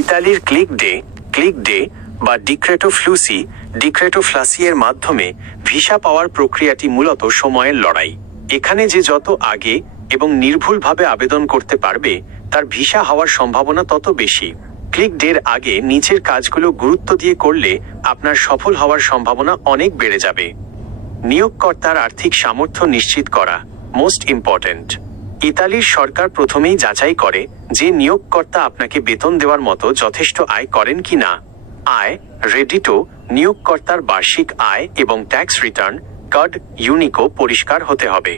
ইতালির click day click day বা ডিক্রেটো ফ্লুসি, ডিক্রেটো ফ্লাসি এর মাধ্যমে ভিসা পাওয়ার প্রক্রিয়াটি মূলত সময়ের লড়াই। এখানে যে যত আগে এবং নির্ভুলভাবে আবেদন করতে পারবে, তার ভিসা হওয়ার সম্ভাবনা তত বেশি। ক্লিক ডের আগে নিচের কাজগুলো গুরুত্ব দিয়ে করলে আপনার সফল হওয়ার সম্ভাবনা অনেক বেড়ে যাবে। নিয়োগকর্তার আর্থিক সামর্থ্য নিশ্চিত করা মোস্ট ইম্পর্ট্যান্ট ইতালির সরকার প্রথমেই যাচাই করে যে নিয়োগকর্তা আপনাকে বেতন দেওয়ার মতো যথেষ্ট আয় করেন কি না। আয় রেডিটো নিয়োগকর্তার বার্ষিক আয় এবং ট্যাক্স রিটার্ন কার্ড ইউনিকো পরিষ্কার হতে হবে।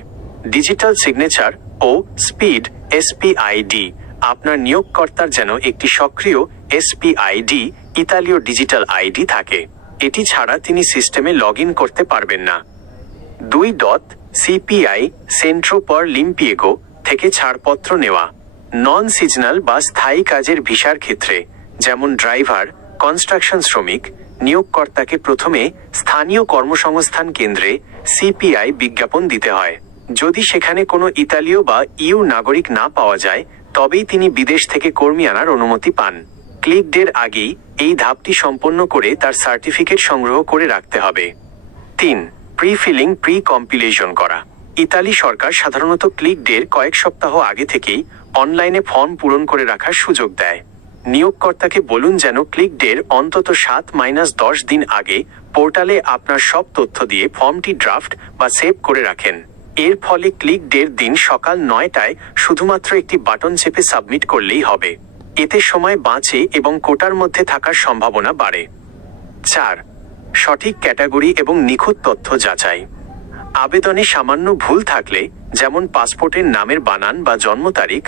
ডিজিটাল সিগনেচার ও স্পিড এসপিআইডি আপনার নিয়োগকর্তার যেন একটি সক্রিয় এসপিআইডি ইতালীয় ডিজিটাল আইডি থাকে। এটি ছাড়া তিনি সিস্টেমে লগ করতে পারবেন না। দুই ডট সিপিআই সেন্ট্রো পর লিম্পিয়েগো থেকে ছাড়পত্র নেওয়া। নন সিজনাল বা স্থায়ী কাজের ভিসার ক্ষেত্রে, যেমন ড্রাইভার কনস্ট্রাকশন শ্রমিক, নিয়োগকর্তাকে প্রথমে স্থানীয় কর্মসংস্থান কেন্দ্রে সিপিআই বিজ্ঞাপন দিতে হয়। যদি সেখানে কোনো ইতালীয় বা ইউ নাগরিক না পাওয়া যায়, তবেই তিনি বিদেশ থেকে কর্মী আনার অনুমতি পান। ক্লিক ডের আগেই এই ধাপটি সম্পন্ন করে তার সার্টিফিকেট সংগ্রহ করে রাখতে হবে। তিন প্রি ফিলিং প্রি কম্পিলেশন করা। ইতালি সরকার সাধারণত ক্লিক ডের কয়েক সপ্তাহ আগে থেকেই অনলাইনে ফর্ম পূরণ করে রাখার সুযোগ দেয়। নিয়োগকর্তাকে বলুন যেন ক্লিক ডের অন্তত সাত মাইনাস দশ দিন আগে পোর্টালে আপনার সব তথ্য দিয়ে ফর্মটি ড্রাফট বা সেভ করে রাখেন। এর ফলে ক্লিক ডের দিন সকাল নয়টায় শুধুমাত্র একটি বাটন চেপে সাবমিট করলেই হবে। এতে সময় বাঁচে এবং কোটার মধ্যে থাকার সম্ভাবনা বাড়ে। চার, সঠিক ক্যাটাগরি এবং নিখুঁত তথ্য যাচাই। আবেদনে সামান্য ভুল থাকলে, যেমন পাসপোর্টের নামের বানান বা জন্ম তারিখ,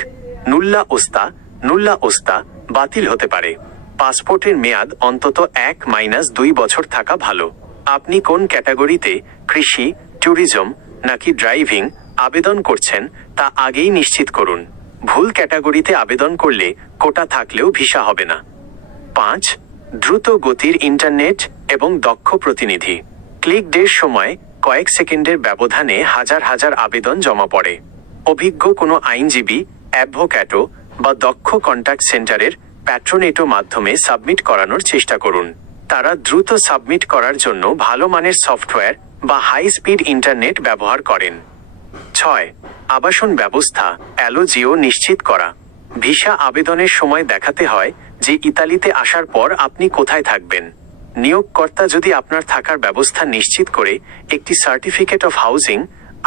নুল্লা ওস্তা নুল্লা ওস্তা বাতিল হতে পারে। পাসপোর্টের মেয়াদ অন্তত এক মাইনাস দুই বছর থাকা ভালো। আপনি কোন ক্যাটাগরিতে কৃষি, ট্যুরিজম নাকি ড্রাইভিং আবেদন করছেন তা আগেই নিশ্চিত করুন। ভুল ক্যাটাগরিতে আবেদন করলে কোটা থাকলেও ভিসা হবে না। পাঁচ, দ্রুত গতির ইন্টারনেট এবং দক্ষ প্রতিনিধি। ক্লিক ডের সময় কয়েক সেকেন্ডের ব্যবধানে হাজার হাজার আবেদন জমা পড়ে। অভিজ্ঞ কোনো আইনজীবী অ্যাডভোক্যাটো বা দক্ষ কন্ট্যাক্ট সেন্টারের প্যাট্রোনেটো মাধ্যমে সাবমিট করানোর চেষ্টা করুন। তারা দ্রুত সাবমিট করার জন্য ভালো মানের সফটওয়্যার বা হাই স্পিড ইন্টারনেট ব্যবহার করেন। ছয়, আবাসন ব্যবস্থা অ্যালোজিও নিশ্চিত করা। ভিসা আবেদনের সময় দেখাতে হয় যে ইতালিতে আসার পর আপনি কোথায় থাকবেন। নিয়োগকর্তা যদি আপনার থাকার ব্যবস্থা নিশ্চিত করে একটি সার্টিফিকেট অফ হাউজিং,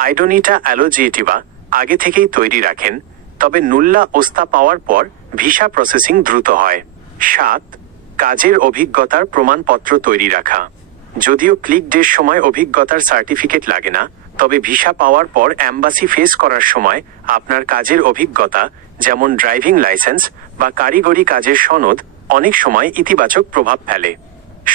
আইডোনিটা অ্যালোজিয়েটিভা আগে থেকেই তৈরি রাখেন, তবে নুল্লা ওস্তা পাওয়ার পর ভিসা প্রসেসিং দ্রুত হয়। সাত, কাজের অভিজ্ঞতার প্রমাণপত্র তৈরি রাখা। যদিও ক্লিক ডের সময় অভিজ্ঞতার সার্টিফিকেট লাগে না, তবে ভিসা পাওয়ার পর অ্যাম্বাসি ফেস করার সময় আপনার কাজের অভিজ্ঞতা, যেমন ড্রাইভিং লাইসেন্স বা কারিগরি কাজের সনদ, অনেক সময় ইতিবাচক প্রভাব ফেলে।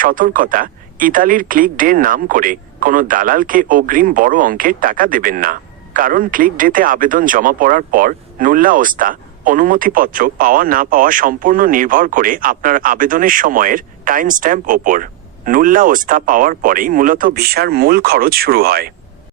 সতর্কতা, ইতালির ক্লিক ডে নাম করে কোনো দালালকে অগ্রিম বড় অঙ্কের টাকা দেবেন না। কারণ ক্লিক ডেতে আবেদন জমা পড়ার পর নুল্লা ওস্তা অনুমতিপত্র পাওয়া না পাওয়া সম্পূর্ণ নির্ভর করে আপনার আবেদনের সময়ের টাইম স্ট্যাম্প ওপর। নুল্লা ওস্তা পাওয়ার পরেই মূলত ভিসার মূল খরচ শুরু হয়।